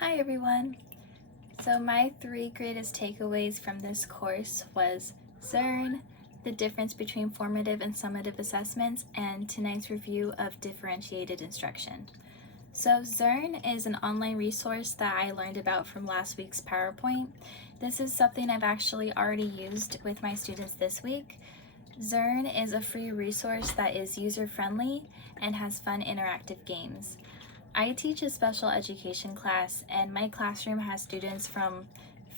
Hi everyone! So my three greatest takeaways from this course was ZERN, the difference between formative and summative assessments, and tonight's review of differentiated instruction. So ZERN is an online resource that I learned about from last week's PowerPoint. This is something I've actually already used with my students this week. ZERN is a free resource that is user-friendly and has fun interactive games. I teach a special education class, and my classroom has students from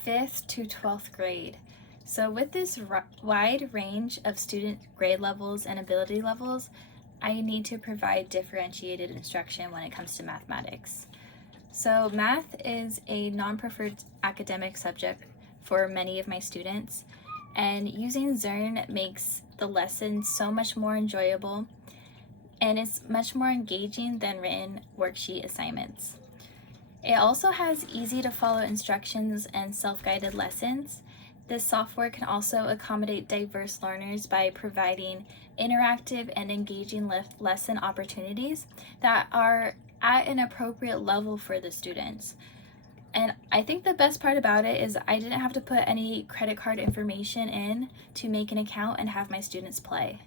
5th to 12th grade. So with this wide range of student grade levels and ability levels, I need to provide differentiated instruction when it comes to mathematics. So math is a non-preferred academic subject for many of my students, and using ZERN makes the lesson so much more enjoyable, and it's much more engaging than written worksheet assignments. It also has easy to follow instructions and self-guided lessons. This software can also accommodate diverse learners by providing interactive and engaging lesson opportunities that are at an appropriate level for the students. And I think the best part about it is I didn't have to put any credit card information in to make an account and have my students play.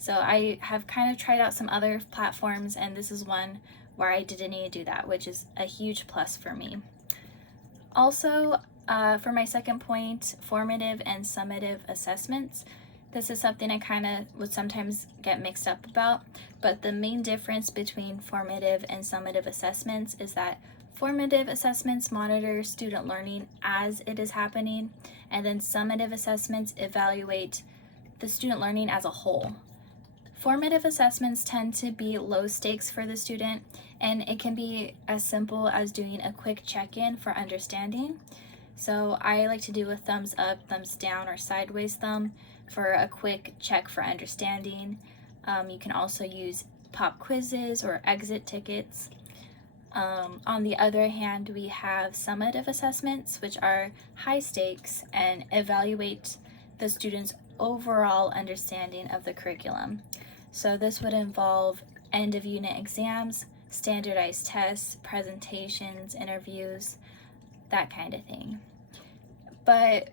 So I have kind of tried out some other platforms, and this is one where I didn't need to do that, which is a huge plus for me. Also, for my second point, formative and summative assessments. This is something I kind of would sometimes get mixed up about, but the main difference between formative and summative assessments is that formative assessments monitor student learning as it is happening, and then summative assessments evaluate the student learning as a whole. Formative assessments tend to be low stakes for the student, and it can be as simple as doing a quick check-in for understanding. So I like to do a thumbs up, thumbs down, or sideways thumb for a quick check for understanding. You can also use pop quizzes or exit tickets. On the other hand, we have summative assessments, which are high stakes and evaluate the student's overall understanding of the curriculum. So this would involve end of unit exams, standardized tests, presentations, interviews, that kind of thing. But,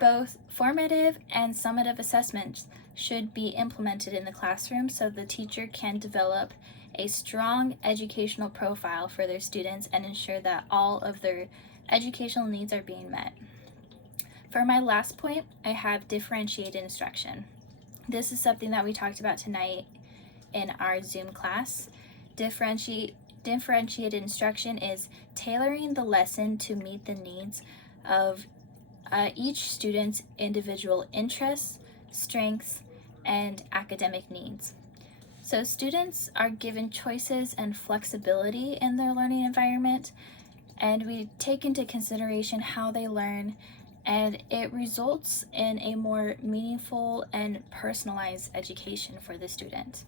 both formative and summative assessments should be implemented in the classroom so the teacher can develop a strong educational profile for their students and ensure that all of their educational needs are being met. For my last point, I have differentiated instruction. This is something that we talked about tonight in our Zoom class. Differentiated instruction is tailoring the lesson to meet the needs of each student's individual interests, strengths, and academic needs. So students are given choices and flexibility in their learning environment, and we take into consideration how they learn, and it results in a more meaningful and personalized education for the student.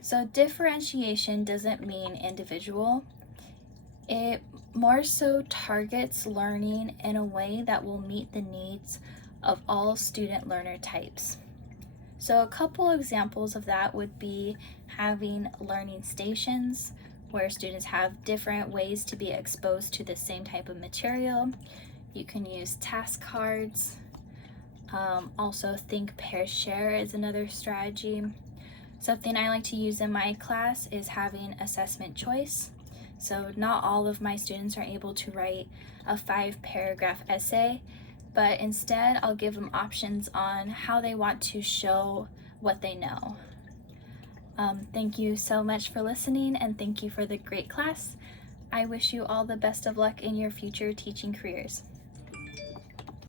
So differentiation doesn't mean individual. It more so targets learning in a way that will meet the needs of all student learner types. So a couple examples of that would be having learning stations where students have different ways to be exposed to the same type of material. You can use task cards. Also, think, pair, share is another strategy. Something I like to use in my class is having assessment choice. So not all of my students are able to write a 5-paragraph essay, but instead I'll give them options on how they want to show what they know. Thank you so much for listening, and thank you for the great class. I wish you all the best of luck in your future teaching careers.